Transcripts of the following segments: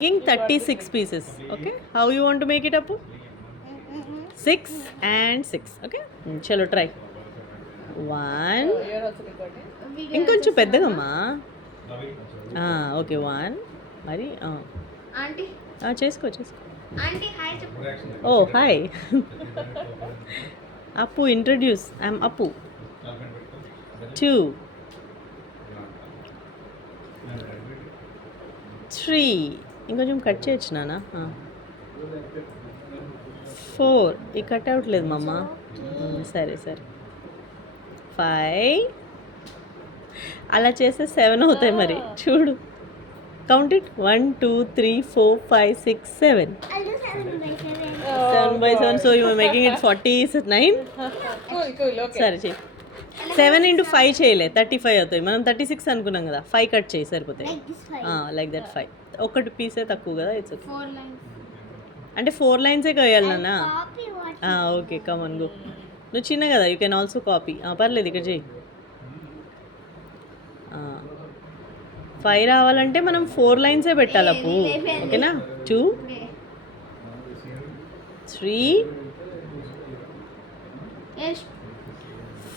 Making 36 pieces. Okay, how you want to make it up? 6 and 6. Okay, chalo try. 1 ఇంకొంచెం పెద్దగమ్మా. ఓకే 1 మరి చేసుకో ఓ హాయ్ అప్పు ఇంట్రడ్యూస్ ఐఎమ్ అప్పు 2 3 ఇంకొంచెం కట్ చేయొచ్చు నాన్న 4 ఇది కట్ అవ్వట్లేదు మమ్మ సరే 5 అలా చేస్తే 7 అవుతాయి మరి చూడు count it 1 2 3 4 5 6 7 7 by 7 so you are making it 49 సరే చెయ్యి 7 into 5 చేయలే 35 అవుతాయి మనం 36 అనుకున్నాం కదా 5 కట్ చేయి సరిపోతాయి లైక్ దట్ 5 ఒకటి పీసే తక్కువ కదా ఇట్స్ ఓకే అంటే 4 లైన్సే వేయాలి నాన్న ఓకే కమన్ గో నువ్వు చిన్న కదా యూ కెన్ ఆల్సో కాపీ పర్లేదు ఇక్కడ చెయ్యి 5 రావాలంటే మనం 4 లైన్సే పెట్టాలి అప్పు ఓకేనా 2 3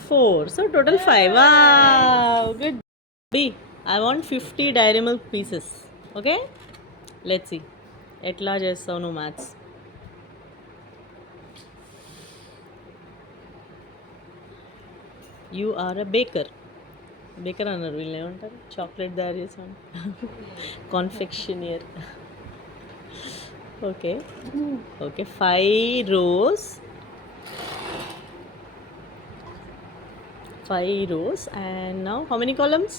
4 so total 5 wow good B I want 50 dairy milk pieces okay let's see ఎట్లా చేస్తావు నువ్వు maths you are a baker అన్నారు వీళ్ళు ఏమంటారు చాక్లెట్ తయారు చేసాను confectioner okay 5 rows and now how many columns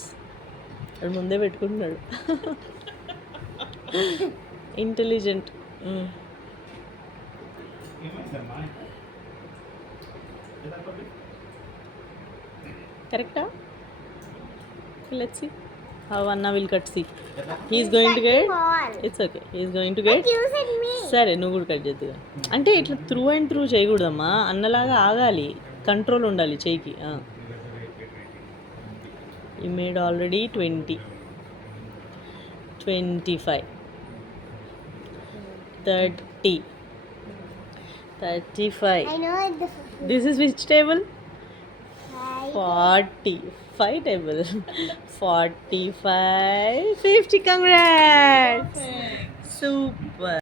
అది ముందే పెట్టుకుంటున్నాడు ఇంటెలిజెంట్ కరెక్టా let's see how Anna will cut see he is going to get it's okay he is going to get సరే నువ్వు కూడా కట్ చేద్దుగా అంటే ఇట్లా త్రూ అండ్ త్రూ చేయకూడదమ్మా అన్నలాగా ఆగాలి కంట్రోల్ ఉండాలి చెయ్యికి you made already 20 25 30 35 I know the this is which table 40 5 table 45 50 congrats super